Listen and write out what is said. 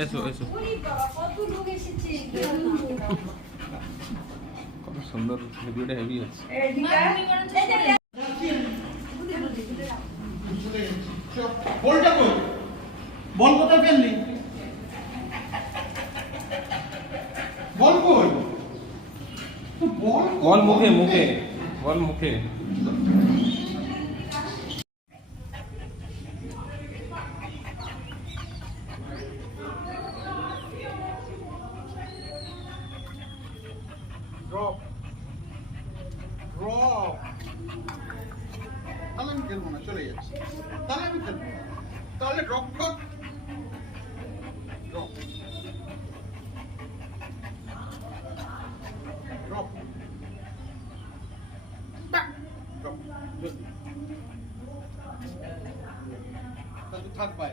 এসো এসো কত সুন্দর ভিডিওটা হেভি আছে বলটা কই বল কোথায় ফেললি বল কই বল মুখে মুখে বল মুখে ড্রপ ড্রপ তাহলে আমি খেলবো না চলে যাচ্ছি তাহলে আমি খেলবো তাহলে ড্রপ কর ড্রপ ড্রপ ড্রপ তাহলে থাক বাই